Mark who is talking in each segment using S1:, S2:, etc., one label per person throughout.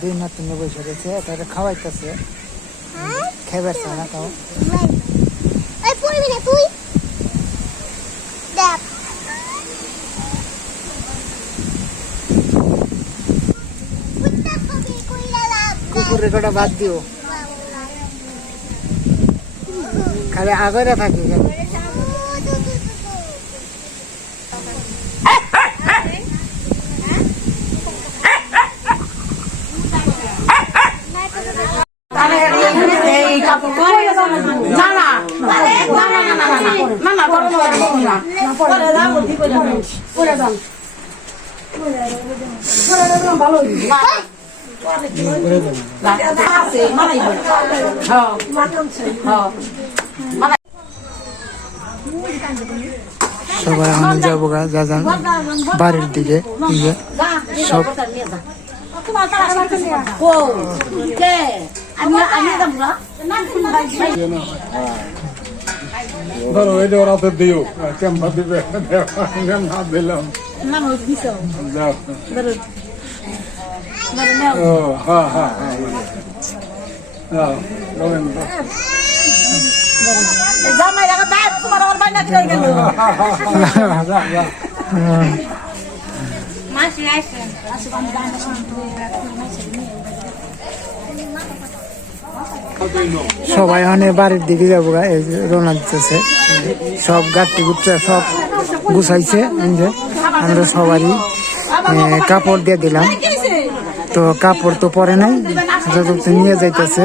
S1: দুই না তিন বসে রয়েছে তাকে খাওয়াইতেছে। খেবার চায় না তাও
S2: তুই?
S1: কুকুর রেকর্ডটা বাদ দিও। খালি আগরে থাকি সবাই আমি যাব গা যা যান। বাড়ির দিকে এই যে সব।
S3: ধরো এটা ওরা তো দিও কেমন দিবে না দিলাম যাও ও হ্যাঁ হ্যাঁ হ্যাঁ রবীন্দ্র
S4: জামাই লাগা দাঁত তোমার আমার বাইনা দিয়ে গেল
S3: যা যা
S1: সবাই অনেক বাড়ির দিকে যাব গা রওনা দিতেছে। সব গাড়ি গুচ্ছা সব গুছাইছে আমরা সবারই কাপড় দিয়ে দিলাম। তো কাপড় তো পরে নাই যত নিয়ে যাইতেছে।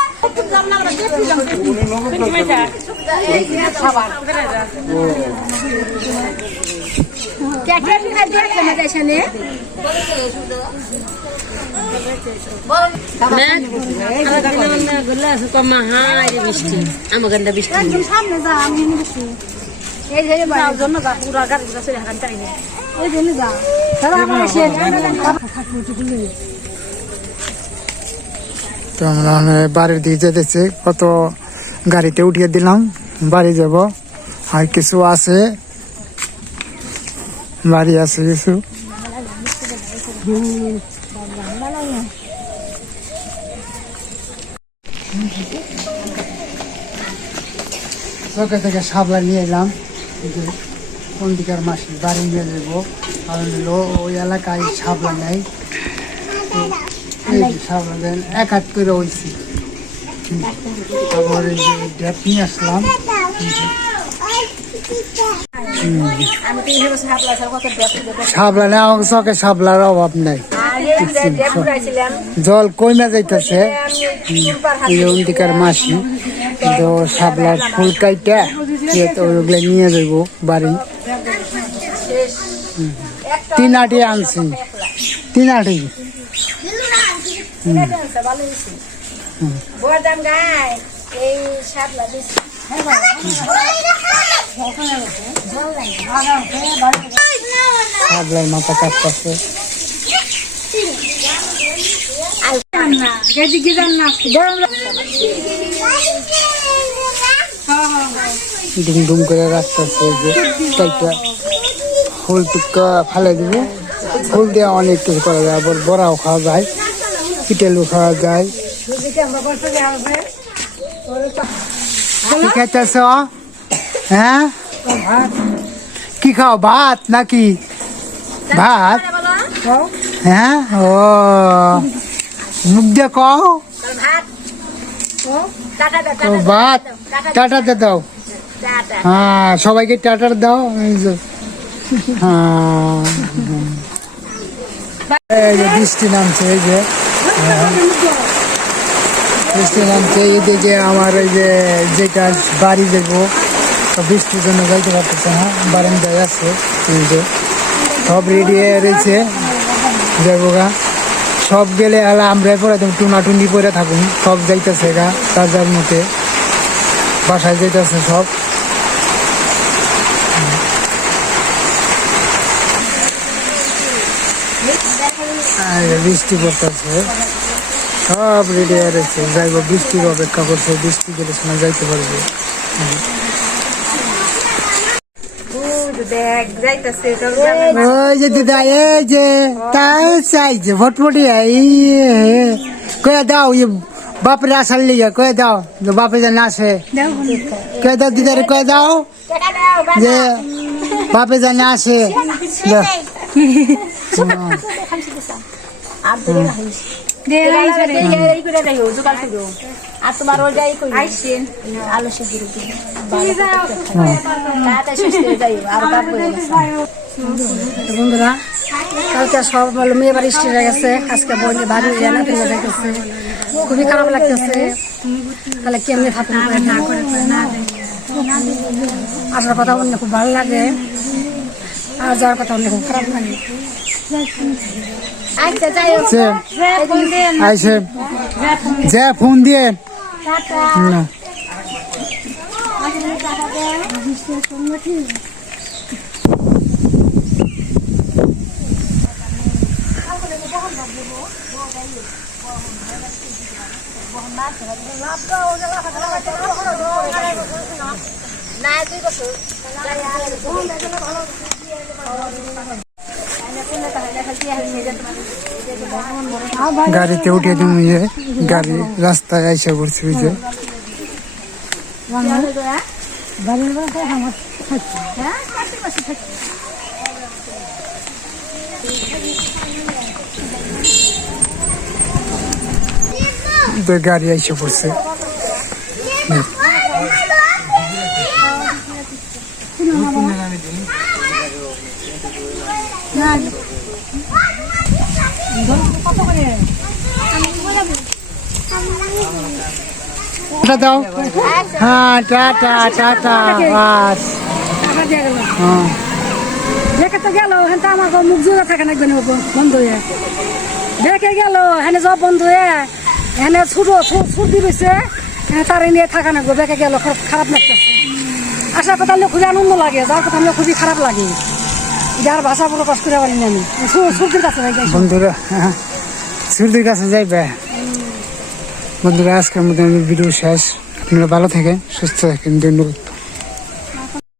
S5: বৃষ্টি আমাগান্ডা বৃষ্টি
S2: সামনে যা আমি এই যে
S4: জন্য গা পুরা গাড়ি গুলা চলে হাঁটান চাইনি
S2: জন্য যা আমার
S1: তো আমরা বাড়ির দিকে যেতেছি। কত গাড়িতে উঠিয়ে দিলাম, বাড়ি যাব। আর কিছু আছে? বাড়ি আছে কিছু? চোখে থেকে সাবলা নিয়ে এলাম। কোন দিকের মাসি, বাড়ি নিয়ে যাব। কারণ ওই এলাকায় সাবলা নেই তো এই যে সাবলা দেন এক হাত করে হয়েছি তারপর নিয়ে আসলাম। সাবলা আমার চোখে সাবলার অভাব নাই। জল কমে যাইতেছে। ওদিকার মাসি তো সাবলার ফুল কাইটা নিয়ে যাব বাড়ি। তিন আটি আনছি। তিন আটি। সাবলার মাথা কাটতেছে ডুম ডুম করে রাখতেছে যে ফুল টুকা ফালে দিব। ফুল দিয়ে অনেক কিছু করা যায় আবার বড়াও খাওয়া যায়। পিটেলও খাওয়া যায়। কি খাইতেছ? হ্যাঁ? কি খাও, ভাত নাকি? ভাত? হ্যাঁ? ও। মুখ দিয়ে কও।
S4: ভাত।
S1: টাটাতে দাও। হ্যাঁ সবাইকে টাটার দাও। হ্যাঁ। বৃষ্টি নামছে, এই যে। বৃষ্টি নামছে এদিকে আমার এই যে, যেটা বাড়ি দেখব তো বৃষ্টির জন্য যাইতে পারতেছে না, বারান্দায় আছে যে। সব রেডি হয়ে রয়েছে, যাব গা। সব গেলে আলা আমরা পরে একদম টুনাটুনি পরে থাকুন, সব যাইতেছে গা, তার যার মতে। বাসায় যাইতেছে সব আর বৃষ্টি পড়তেছে। সব রেডি হয়ে রয়েছে যাইব বৃষ্টির অপেক্ষা করছে। বৃষ্টি গেলে সময় যাইতে পারবে। ওই যে দিদা এই যে তাই চাইছে ভটভটি কয়ে দাও ইয়ে বাপরে আসার লিগে কয়ে দাও যে বাপে যেন আসে। কয়ে দাও দিদারে কয়ে দাও যে বাপে যেন আসে।
S4: আর তোমার ওইটাই কই আলু শেষ করে
S2: বন্ধুরা কালকে সব বলো মেয়ে বাড়ি স্টেট গেছে। আজকে বলে বাড়ি জানা দেখেছে খুবই খারাপ লাগতেছে। তাহলে কেমনি থাকুন করে না করে। না আসার কথা অন্য খুব ভালো লাগে। আর যাওয়ার কথা খুব খারাপ লাগে।
S4: আচ্ছা
S1: আইসে যে ফোন দিয়ে। না।
S4: না তুই বসো
S1: গাড়িতে উঠে তুমি যে গাড়ি রাস্তায় আইসা পড়ছি ওই যে তো গাড়ি আইসা পড়ছে টাটা দাও। হ্যাঁ টাটা টাটা বাস। হ্যাঁ।
S2: দেখে তো গেল হেনটা আমার মুখ জোড়া থাকে না একদিন বন্ধ হয়ে। দেখে গেল হেনে সব বন্ধ হয়ে ছুট ছুটি বেছে হেনে তারে নিয়ে থাকা না বেঁকে গেল খারাপ লাগতেছে। আসার কথা হলে খুবই আনন্দ লাগে যার কথা হলে খুবই খারাপ লাগে। যার ভাষা পুরো প্রকাশ করে পারি না আমি সূর্যের কাছে যাই
S1: বন্ধুরা হ্যাঁ, সূর্যের কাছে যাইবে। বন্ধুরা আজকের মধ্যে ভিডিও শেষ। আপনারা ভালো থাকেন সুস্থ থাকেন। ধন্যবাদ।